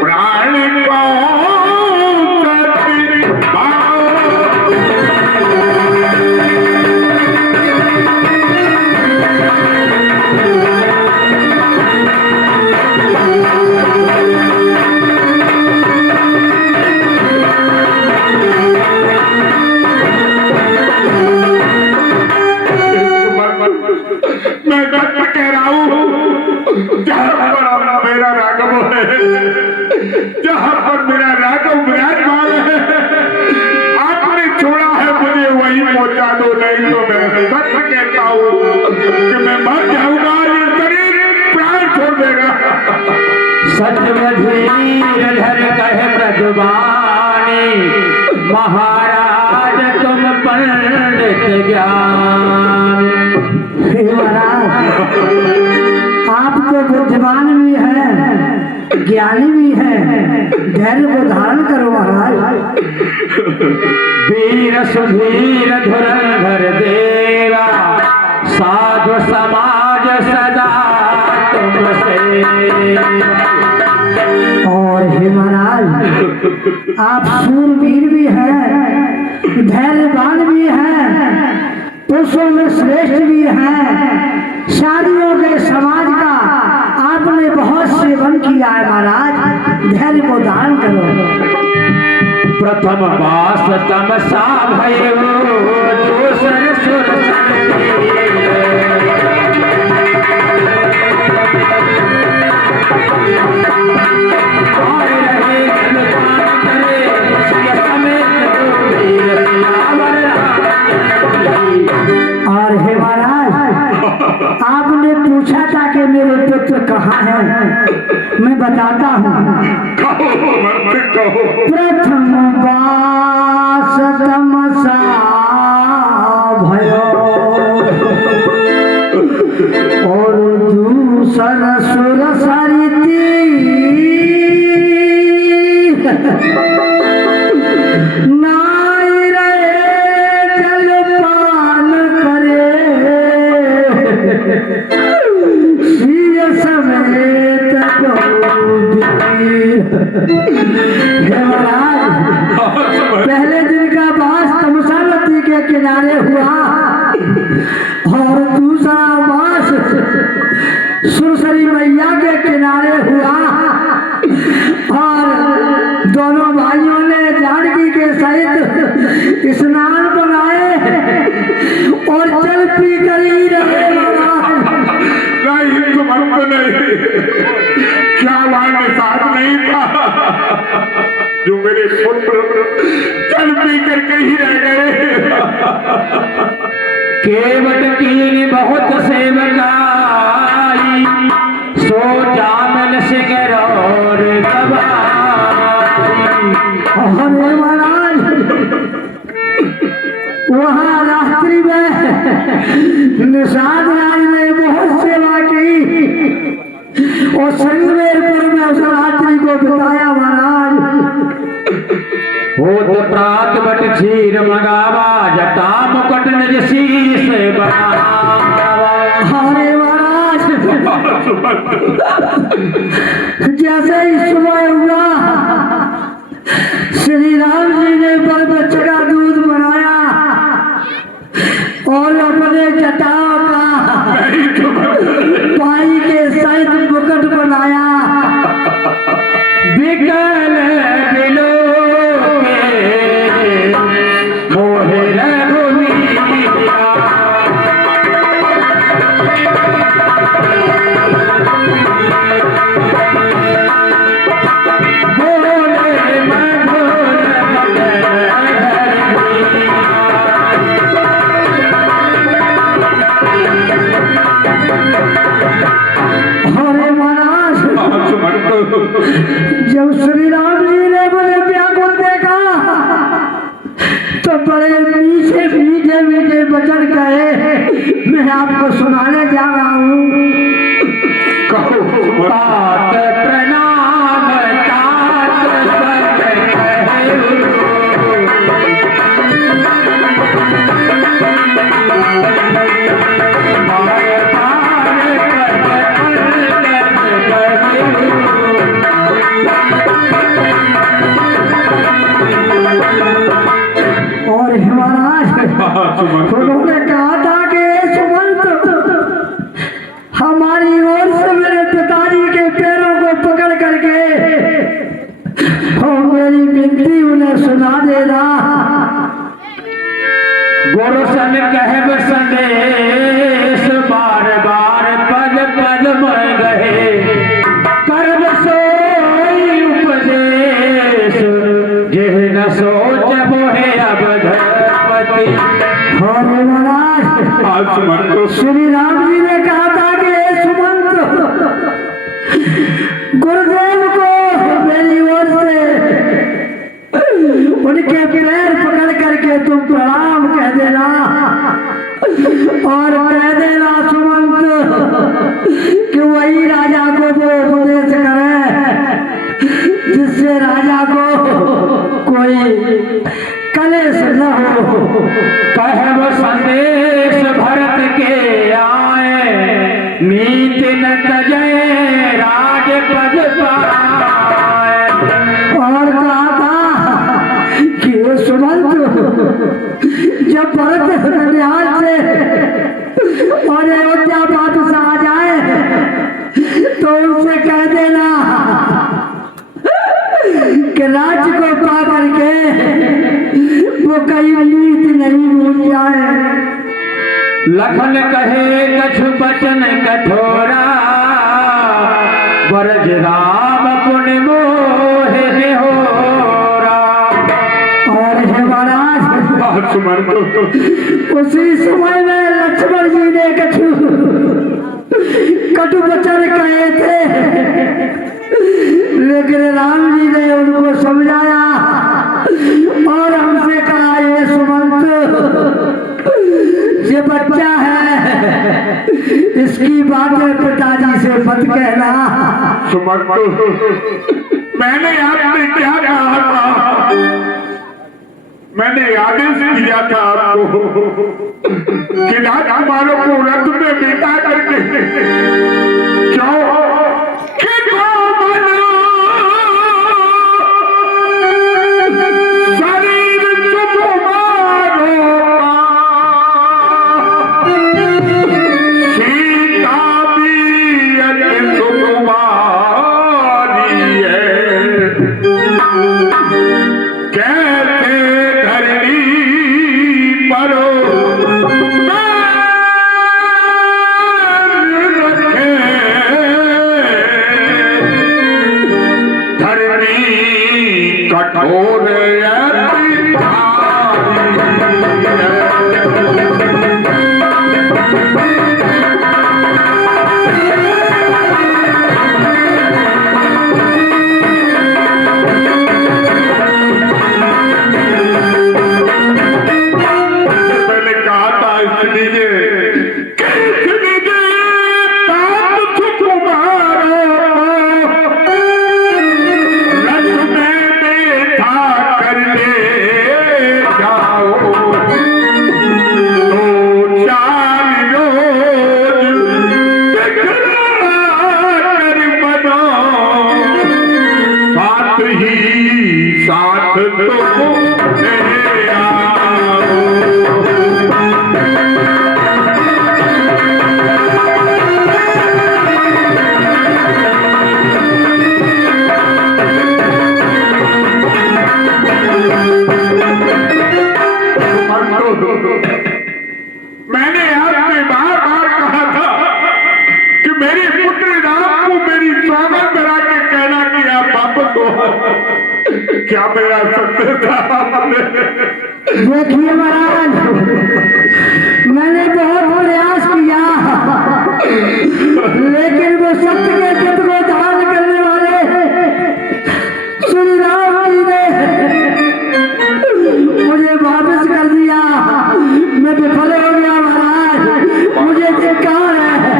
प्राण को मैं कह रहा हूँ जहाँ पर मेरा राघव है, जहाँ पर मेरा राघव विराजमान है, आपने छोड़ा है मुझे वहीं पहुँचा दो, नहीं तो मैं सच कहता हूँ कि मैं मर जाऊंगा, ये शरीर प्राण छोड़ देगा। सत्यवधीर धर कहे ब्रजवाणी, महाराज तुम पंडित ज्ञान। आप तो बुद्धिमान भी हैं, ज्ञानी भी हैं, धैर्य को धारण करो महाराज। वीर सुधीर धुरंधर देवा, साधु समाज सदा तुमसे। और हे महाराज, आप शूरवीर भी हैं, धैर्यवान भी हैं, पुरुषों में श्रेष्ठ भी हैं, शादियों के समाज का आपने बहुत सेवन किया है महाराज, धैर्य को धारण करो। प्रथम वास तमसा भयो, दूसर सुर और हे महाराज, आपने पूछा था कि मेरे पुत्र कहाँ हैं, मैं बताता हूँ। प्रथम वास तमसा भयो, और दूसर सुर सरिती, पहले दिन का वास तमसा नदी के किनारे हुआ, और दूसरा वास सुरसरी मैया के किनारे हुआ, और दोनों भाइयों ने जानकी के सहित स्नान बनाए और जल पी कर ही रहे। नहीं, क्या वाले साथ नहीं था जो मेरे पुत्र जल पी करके ही रह गए। केवट की बहुत सेवकाई, सो जामन सिकर और अरे महाराज, वहाँ रात्रि में निषाद राज ने बहुत सेवा की, और संगमेरपुर में उस रात्रि को बिताया महाराज। होत प्रात बट क्षीर मगावा, जटा मुकुट निज शीश बनावा। अरे महाराज, जैसे ही सुबह हुआ, श्री राम जी ने बल बच्चे का दूध बनाया और अपने जटाओं का पाई के सहित मुकुट बनाया। बिकल बिलो मोहे रघुवीरा, बोले मधुर हरे महाराज, जब श्री राम जी ने बड़े व्याकुल देखा तो बड़े मीठे मीठे मीठे वचन कहे, मैं आपको सुनाने जा रहा हूँ। तात प्रणाम तात सब कहु, माय पार कर सुमंत। श्री राम जी ने कहा था कि हे सुमंत, गुरुदेव को मेरी ओर से उनके पैर पकड़ करके तुम प्रणाम कह देना और कह देना सुमंत कि वही राजा को वो उपदेश करे जिससे राजा को कोई कलेश न हो। कहब संदेश भरत के आए, नीति न तजय राज पद पाए। और कहा था कि हे सुमंत, जब भरत ननिहाल से और अयोध्या वापस आ जाए तो उनसे कह देना कि राज्य को पा करके वो कहीं नीति नहीं भूल जाए। लखन कहे कछु बचन कठोरा, बरज राम पुण्य मोहे होरा। और हे महाराज, सुमंत। उसी समय में लक्ष्मण जी ने कटु वचन कहे थे, लेकिन राम जी ने उनको समझाया और हमसे कहा ये सुमंत, ये बच्चा है, इसकी बातें पिताजी से मत कहना। सुमंत, मैंने आपसे क्या कहा था? मैंने आदेश दिया था आपको कि राजकुमारों को रथ में बिठा करके जाओ कि शरीर सुकुमारों का, सीता भी अति सुकुमारी है। कैसे धरनी परो रखे, धरनी कठोर अति भारी है। मैंने कहा था इसलिए साथ तो तेरा मैंने आपसे बार बार कहा था कि मेरे पुत्र राम को मेरी स्वागत करा के कहना कि आप वापस हो। क्या मेरा सत्य था? देखिए महाराज, मैंने बहुत प्रयास किया, लेकिन वो सत्य के चित्त को धारण करने वाले श्री राम जी ने मुझे वापस कर दिया। मैं विफल हो गया महाराज, मुझे धिक्कार है,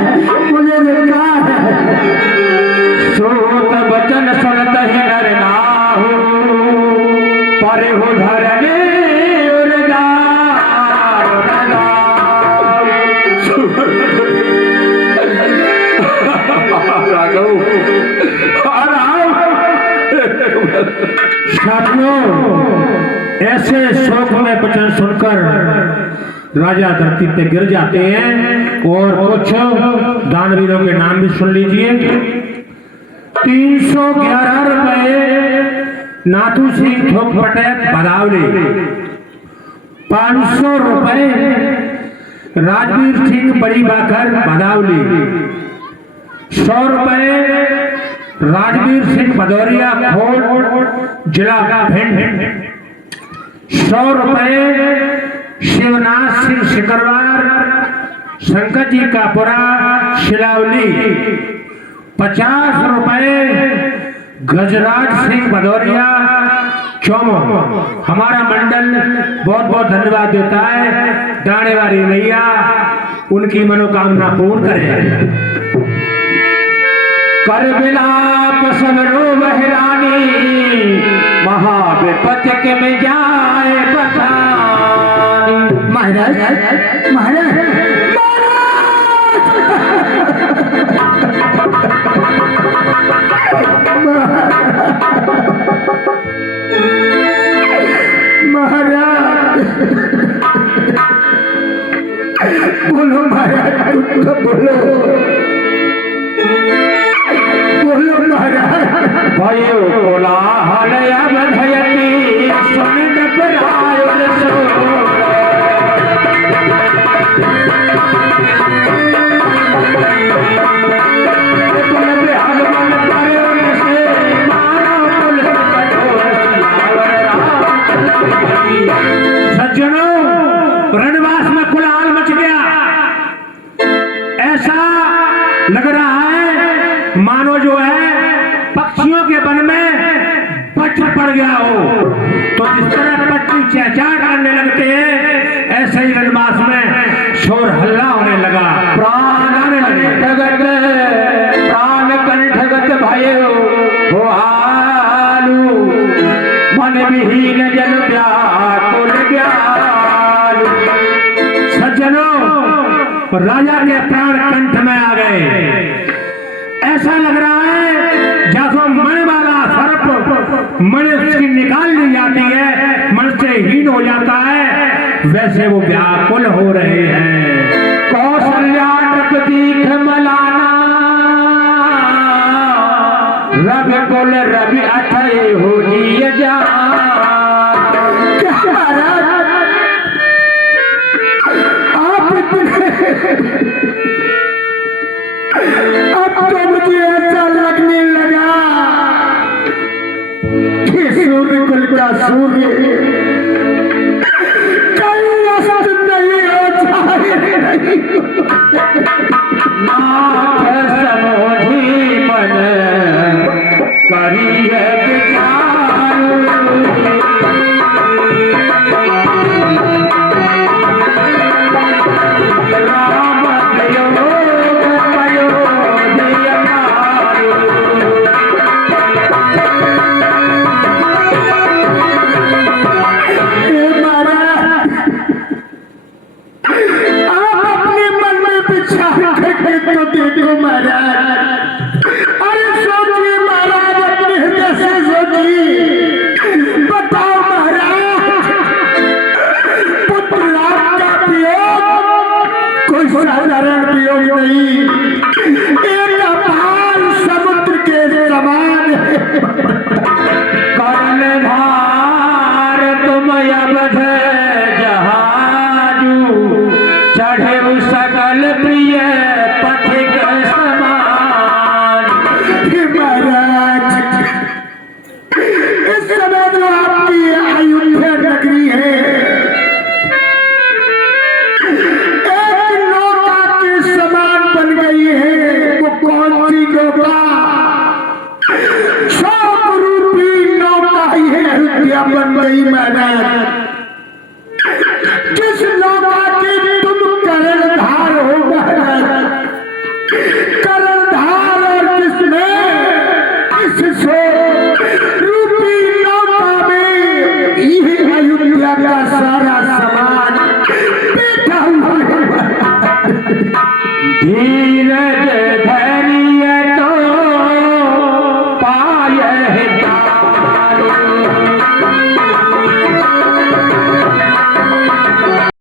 मुझे धिक्कार है। श्रोत वचन सुनत ही नर नाहु, पर हो धरने ऐसे शोक में वचन सुनकर राजा धरती पे गिर जाते हैं। और कुछ दानवीरों के नाम भी सुन लीजिए। 311 रुपए नाथू सिंह ठोकपटे बदावली, 500 रुपए राजवीर सिंह बड़ी बाकर बदावली, 100 रुपए राजवीर सिंह भदौरिया खोड़ जिला भिंड, 100 रुपए शिवनाथ सिंह सिकरवार शंकर जी का पुरा शिलावली 50 रुपए गजराज सिंह भदौरिया चौमो। हमारा मंडल बहुत बहुत धन्यवाद देता है। दाने वाली मैया उनकी मनोकामना पूर्ण करे। कर विलाप सब रोवहि रानी, महाविपत्ति के में जाए बचानी। महाराज महाराज महाराज बोलो महाराज, बोलो बोलो महाराज। भयो कोलाहल अवधयति, सुन डगरायुर सोर। कुल बिहार मन करुण से, मानो कुल कठोर सियावर रामचंद्र। सज्जनों, रणवास में कोलाहल मच गया। ऐसा लग रहा है मानो जो है पक्षियों के वन में पत्थर पड़ गया हो। तो जिस तरह पक्षी चहचहा करने लगते हैं, ऐसे ही रणवास में शोर हल्ला होने लगा, प्राण कंठगत, प्राण कंठगत भयो हो आलू। मन विहीन जन व्याकुल व्यालु। सज्जनों, राजा के प्राण कंठ में आ गए। ऐसा लग रहा है जैसे मणि वाला सर्प मणि उसकी निकाल ली जाती है, मन से हीन हो जाता है, वैसे वो व्याकुल हो रहे हैं। कौशल्या नृपदीख मलाना, रवि कुल रवि अथय हो जिय जान। अब तो मुझे ऐसा लगने लगा कि सूर्य कुल का सूर्य कहीं अस्त नहीं हो जाए। नाथ समोधि मन करी है विचार। राम तो देखो महाराज, अरे सोचिए महाराज, अपने हृदय से सोचिए। बताओ महाराज, पुत्र राम का वियोग कोई साधारण वियोग नहीं, एक अपार समुद्र के समान है। कर्णधार तुम अवध जहाजू, चढ़े सकल प्रिय पथिक समान। महाराज, इस समय जो आपकी अयोध्या नगरी है, एक नौका के समान बन गई है। वो कौन सी नौका? शोक रूपी नौका ही है, अयोध्या बन गई महाराज।